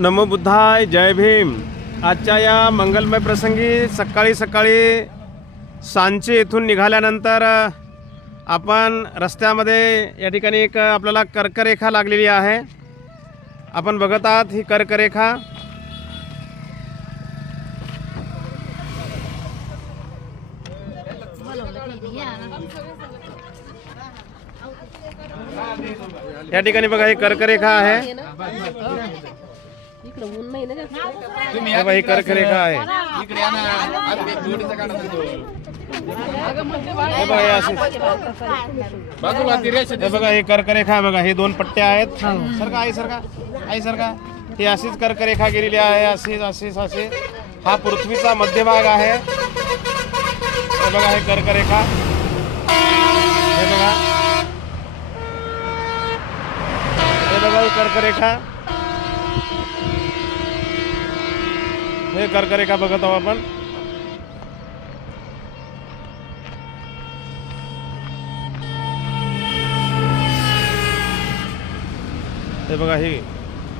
नमो बुद्धाय, जय भीम। आजच्या या मंगलमय प्रसंगी सकाळी सांची येथून निघाल्यानंतर आपण रस्त्यामध्ये या ठिकाणी एक आपल्याला कर्करेखा लागलेली आहे। आपण बघत आहात ही कर्करेखा। या ठिकाणी बघा ही कर्करेखा आहे। ही कर्करेखा आहे। बघा ही कर्करेखा आहे। बघा हे दोन पट्ट्या आहेत। सरका ही अशीच कर्करेखा गेलेली आहे। अशीच हा पृथ्वीचा मध्यभाग आहे। हे बघा हे कर्करेखा। हे बघा ही कर्करेखा। हे कर्करेखा बघत आहोत आपण। हे बघा ही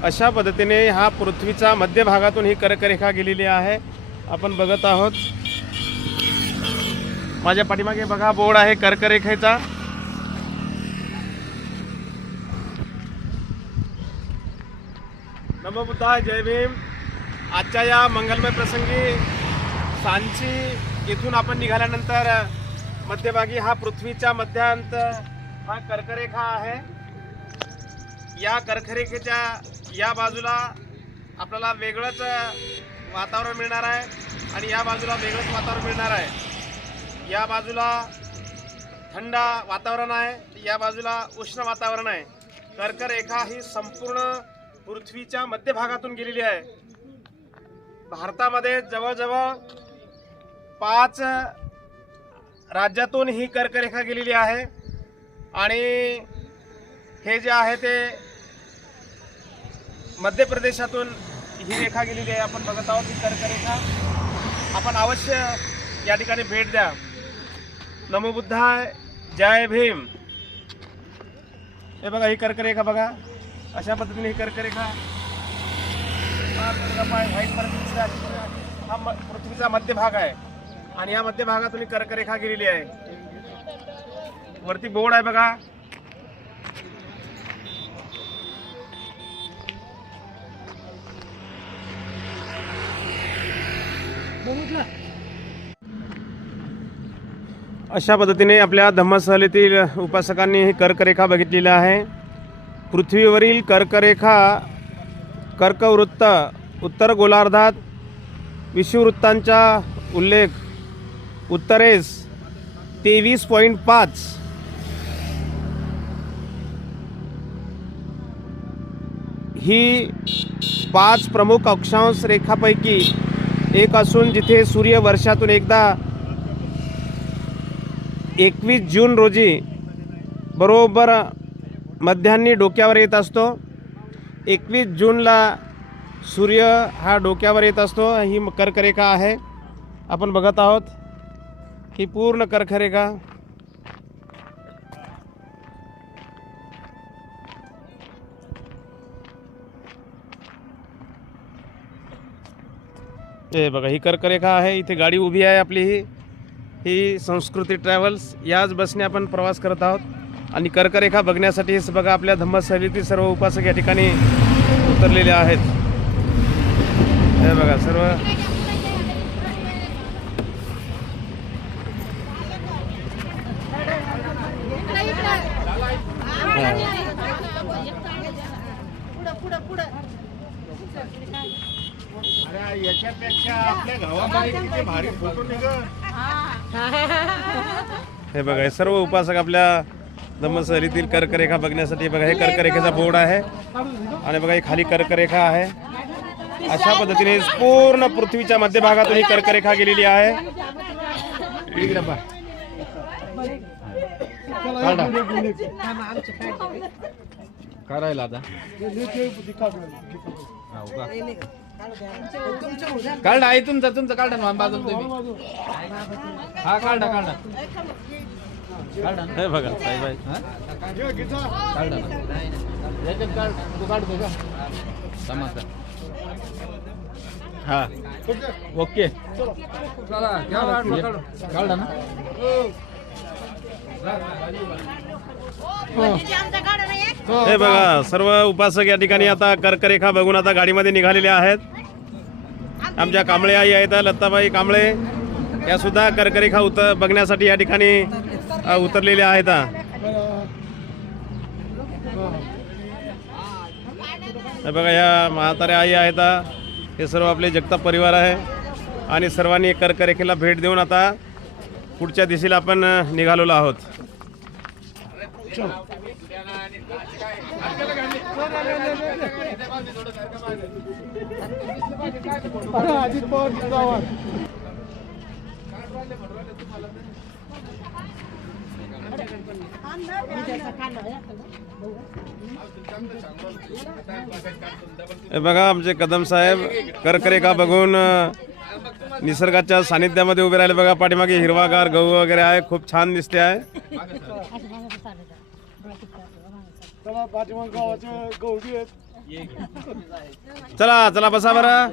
अशा पद्धतीने हा पृथ्वीचा मध्यभागातून ही कर्करेखा गेलेली आहे। आपण बघत आहोत। माझ्या पाठीमागे बघा बोर्ड आहे कर्करेखेचा। नमो बुद्धाय, जय भीम। आजच्या या मंगलमय प्रसंगी सांची येथून आपण निघाल्यानंतर मध्यभागी हा पृथ्वीच्या मध्यांत हा कर्करेखा आहे। या कर्करेखेच्या या बाजूला आपल्याला वेगळंच वातावरण मिळणार आहे आणि या बाजूला वेगळंच वातावरण मिळणार आहे। या बाजूला थंड वातावरण आहे, या बाजूला उष्ण वातावरण आहे। कर्करेखा ही संपूर्ण पृथ्वीच्या मध्यभागातून गेलेली आहे। भारतामध्ये जवळजवळ 5 राज्यातून ही कर्करेखा गेलेली आहे आणि हे जे आहे ते मध्य प्रदेशातून ही रेखा गेलेली आहे। आपण बघत आहोत ही कर्करेखा। आपण अवश्य या ठिकाणी भेट द्या। नमो बुद्धाय, जय भीम। हे बघा ही कर्करेखा बघा। अशा पद्धतीने ही कर्करेखा हा पृथ्वीचा मध्यभाग आहे आणि या मध्यभागातून ही कर्करेखा गेलेली आहे। वरती बोर्ड आहे बघा। अशा पद्धतीने आपल्या धम्मसहलीतील उपासकांनी ही कर्करेखा बघितलेली आहे। पृथ्वीवरील कर्करेखा कर्कवृत्त उत्तर गोलार्धात विषुववृत्तांचा उल्लेख उत्तरेस 23.5 ही 5 प्रमुख अक्षांश रेखापैकी एक असून जिथे सूर्य वर्षातून एकदा 21 जून रोजी बरोबर मध्यान्ही डोक्यावर येत असतो। 21 जूनला सूर्य हा डोक्यावर येत असतो। ही कर्करेखा आहे। आपण बघत आहोत ही पूर्ण कर्करेखा। हे बघा ही कर्करेखा आहे। इथे गाडी उभी आहे आपली। ही संस्कृती ट्रॅव्हल्स याच बसने आपण प्रवास करत आहोत आणि कर्करेखा बघण्यासाठी बघा आपल्या धम्मसहलीतील सर्व उपासक या ठिकाणी उतरलेले आहेत। हे बघा सर्व याच्यापेक्षा आपल्या गावामध्ये किती भारी फोटो निघत। हे बघा हे सर्व उपासक आपल्या धम्मसहलीतील कर्करेखा बघण्यासाठी बघा हे कर्करेखेचा बोर्ड आहे आणि बघा ही खाली कर्करेखा आहे। अशा पद्धतीने पूर्ण पृथ्वीच्या मध्यभागातून ही कर्करेखा गेलेली आहे। करायला आता काढा आहे तुमचा काढा बाजूला तुम्ही। हा काढा हे बघा साहेब काढ तू काढतो का तमाशा हा ओके. काढला ना. हे बघा सर्व उपासक या ठिकाणी आता कर्करेखा बघून आता गाडीमध्ये निघालेले आहेत. आमच्या कांबळे आई आहेत लत्ताबाई कांबळे, या सुद्धा कर्करेखा बघण्यासाठी या ठिकाणी उतरलेल्या आहेत. हे बघा या म्हाताऱ्या आई आहेत, हे सर्व आपले जगताप परिवार आहे आणि सर्वांनी कर्करेखेला भेट देऊन आता पुढच्या दिशेला आपण निघालेलो आहोत. हे बघा आमचे कदम साहेब कर्करेखा बघून निसर्गाच्या सानिध्यामध्ये उभे राहिले. बघा पाठीमागे हिरवागार गहू वगैरे आहे, खूप छान दिसते आहे. चला चला बसा बरं.